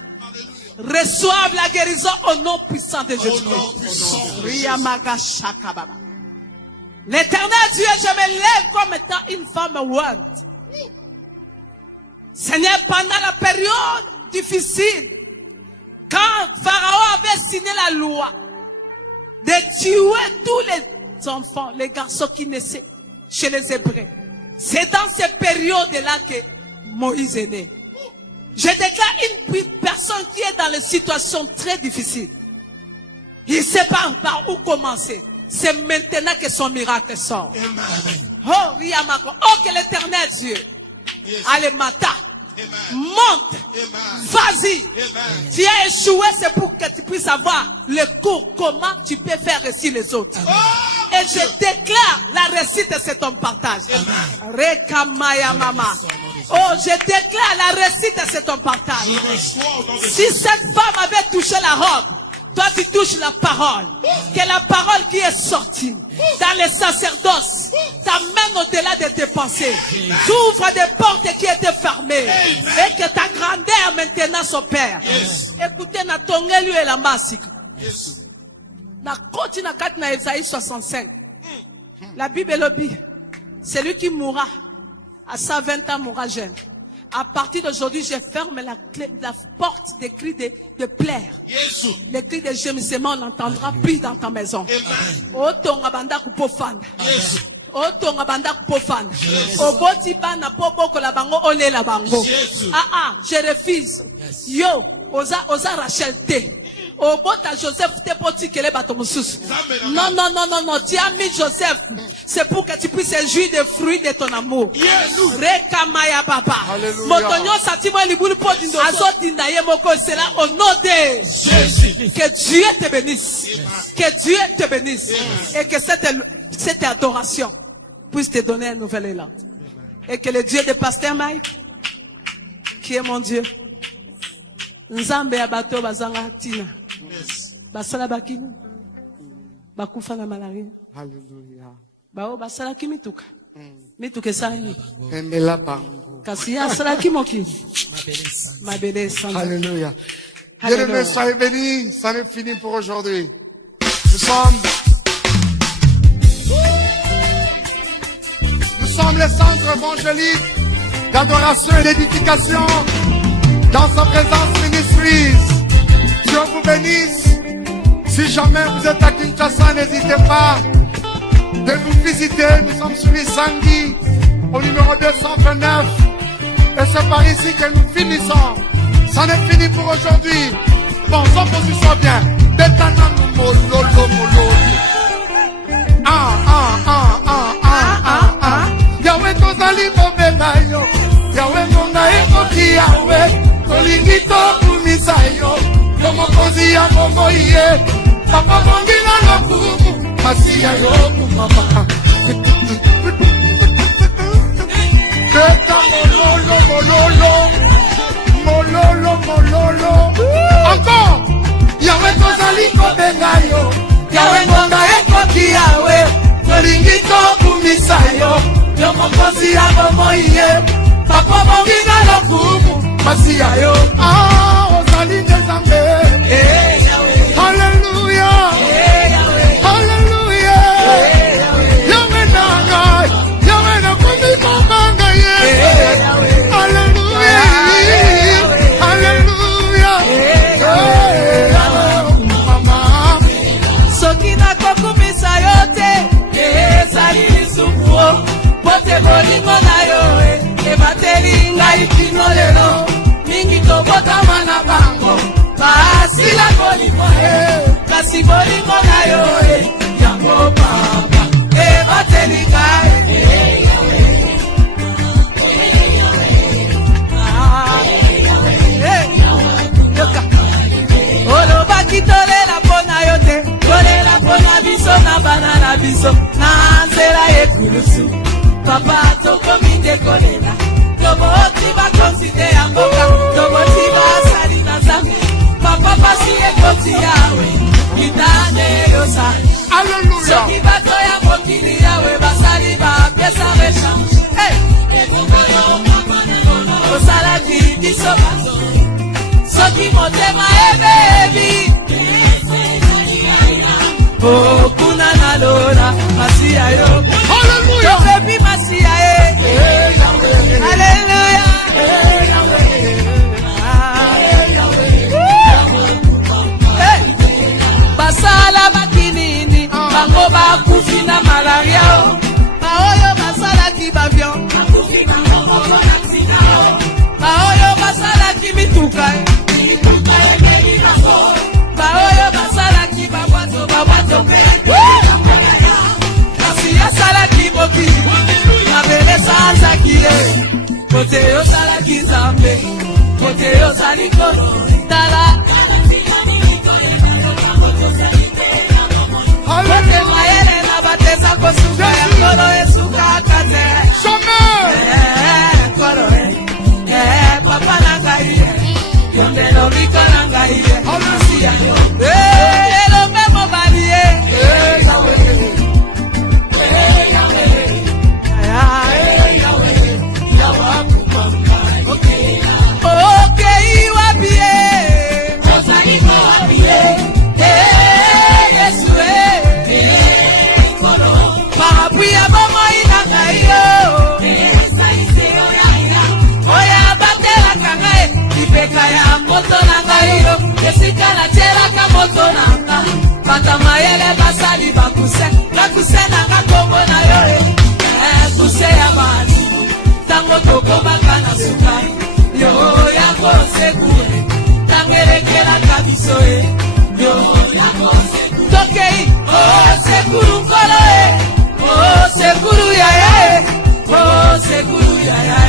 reçoivent la guérison au nom puissant de Jésus-Christ. L'éternel Dieu, je me lève comme étant une femme ointe. Seigneur, pendant la période difficile, quand Pharaon avait signé la loi de tuer tous les enfants, les garçons qui naissaient chez les Hébreux, c'est dans cette période-là que Moïse est né. Je déclare une personne qui est dans une situation très difficile. Il ne sait pas par où commencer. c'est maintenant que son miracle sort. Amen. Oh, Riamako. Oh, que l'éternel Dieu. Yes. Allez, matin. Amen. Monte. Amen. Vas-y. Amen. Tu as échoué, c'est pour que tu puisses avoir le cours. Comment tu peux faire réussir les autres. Oh! Et je déclare la réussite, c'est ton partage. Rekamaya mama. Oh, je déclare la réussite, c'est ton partage. Je reçois au nom de Si cette femme avait touché la robe, toi tu touches la parole. Que la parole qui est sortie dans le sacerdoce t'amène au-delà de tes pensées. T'ouvres des portes qui étaient fermées. Et que ta grandeur maintenant s'opère. Écoutez, na tongelu et la masik. Yes. Na koti na kat na Esaïe 65. La Bible le dit. Celui qui mourra à 120 ans mourra jeune. À partir d'aujourd'hui, je ferme la porte des cris de plaire. Yes. Les cris de gémissement, on n'entendra plus dans ta maison. Amen. Oh, ton abanda kupofanda. Yes. Oh, ton abanda kupofanda. Oh, boti bana popo la bango ole la bango. Yes. Je refuse. Yo, osa Rachel te. Oh, bota Joseph te poti kele bato mususu. Non, non, non, non, non. Tu as mis Joseph. C'est pour que tu puisses jouir des fruits de ton amour. Yes. Rekamaya papa. Alléluia. Motonyo satimo libulu poti ndo. Azodinda ye moko c'est là au nom de Jésus. que Dieu te bénisse. Que Dieu te bénisse. Et que cette adoration puisse te donner un nouvel élan. Et que le Dieu de Pasteur Mike, qui est mon Dieu, Nzambe ya bato bazanga tina. Yes. Basala bakini. Bakufa na malaria. Alléluia. Bao basala ki mituka. Mituka esani. Emela bango. Kasi ya asala ki moki. Mabele sanda. Alléluia. Alléluia. Bien-aimés, soyez bénis. Ça n'est fini pour aujourd'hui. Nous sommes les centres évangéliques d'adoration et d'édification dans sa présence ministries. Dieu vous bénisse. Si jamais vous êtes à Kinshasa, n'hésitez pas de nous visiter. Nous sommes sur Isangi, au numéro 229. Et c'est par ici que nous finissons. Ça n'est fini pour aujourd'hui. Bon, sans position bien. Betana nous mololo mololo. Yahweh tozali bobeba yo. Yahweh monga ekoki Yahweh. Tolingi tokumisa yo. Tomokozi ya bomoi ye. Papa bongina lokumu. Masiya yo kumama. Beta mololo mololo. Mololo mololo. Encore. Yahweh tozali kobenga yo. Yahweh monga ekoki Yahweh. Tolingi tokumisa yo. Tomokozi ya bomoi ye. Papa bongina lokumu. Masiya yo. Ozali nzambe. Hallelujah. Hallelujah. Yahweh nanga. Yahweh na kumi manga ye. Hallelujah. Hallelujah. Mama. Soki na kokumisa yo te. Ezali lisupuo. Pote bolingo na yo. Ebateli ngai kino lelo. Mingi tobotama na bango. Basila bolingo kasi bolingo na yo yango papa ebateli ngai olobaki tolela mpona yo te tolela mpona biso na bana na biso na nzela ekulusu papa tokomi nde kolela toboti bakonzi te ya mboka toboti basali na nzambe papa pasi ekoti yawe kitane yosa soki bato ya mokili yawe basali bapesa rechange osalaki biso bato soki motema ebebi okuna na lola masiya yo tobebi masiya ye Alléluia. Basala bakinini bango bakufi na malaria baoyo basalaki bavion baoyo basalaki mituka baoyo basalaki babwato Pote yo sala kizambe, pote yo saliko, tala. Pote maele na bateza kosuka ya kolo esuka kate. Kolo papa nangaye, yondelo riko nangaye, siya yo. Elo memo balie, bata mayele basali bakuse nakuse nanga kombo na yo kuse ya bani tango tokobaka na sukari yo yako sekure tangerekela kabiso yo yako sekure tokei sekuru nkolo sekuru yaya sekuru yaya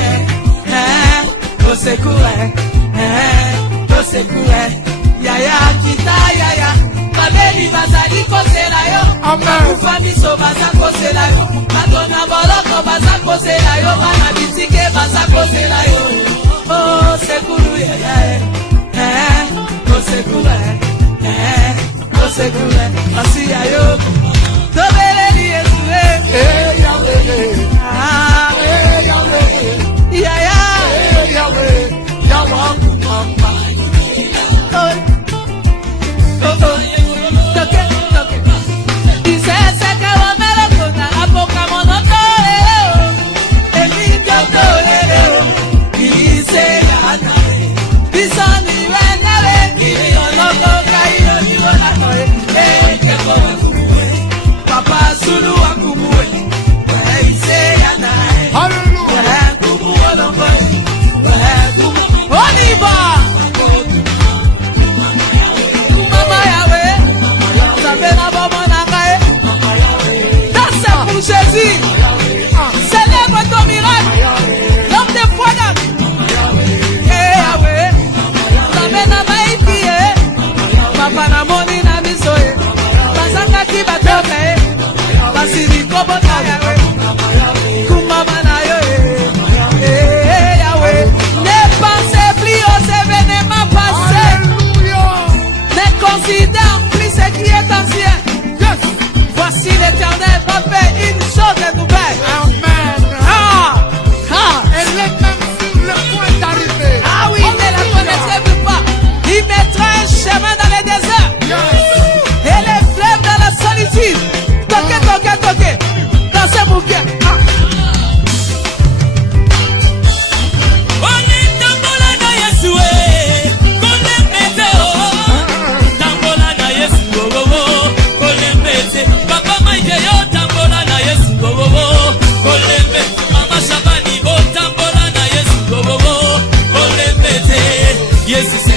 sekure yaya kita yaya babeli bazali kosela yo bakufa miso baza kosela yo bato na boloko baza kosela yo bana bitike baza kosela yo sekuru yaya sekuru asiya yo tobeleli yesu yaya Voici l'Éternel va faire une chose de nouvelle. Amen. Elle est même sur le point d'arriver. Ah oui, ne la connaissez pas. Il mettra un chemin dans les déserts. Et les fleuves dans la solitude. Toquez. Dans ce bouquet. Yes,